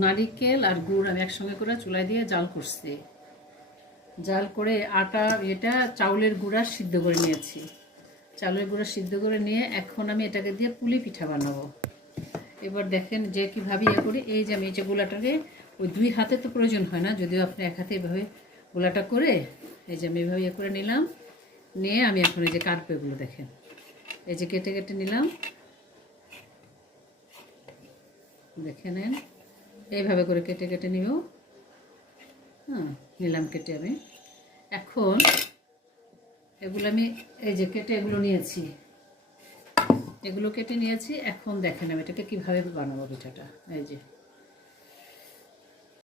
নারিকেল আর গুড় আমি একসঙ্গে করে চুলায় দিয়ে জাল করছি। জাল করে আটা এটা চাউলের গুঁড়া সিদ্ধ করে নিয়েছি। চাউলের গুঁড়া সিদ্ধ করে নিয়ে এখন আমি এটাকে দিয়ে পুলি পিঠা বানাবো। এবার দেখেন যে কীভাবে ইয়ে করি। এই যে আমি এই যে গোলাটাকে ওই 2 হাতে তো প্রয়োজন হয় না, যদিও আপনি এক হাতে এভাবে গোলাটা করে এই যে আমি এভাবে ইয়ে করে নিলাম। নিয়ে আমি এখন এই যে কাটবো এগুলো দেখেন, এই যে কেটে কেটে নিলাম, দেখে নেন এইভাবে করে কেটে কেটে নিব। হ্যাঁ, নিলাম কেটে আমি। এখন এগুলো আমি এই যে কেটে এগুলো নিয়েছি, এগুলো কেটে নিয়েছি। এখন দেখেন আমি এটাকে কীভাবে বানাবো পিঠাটা। এই যে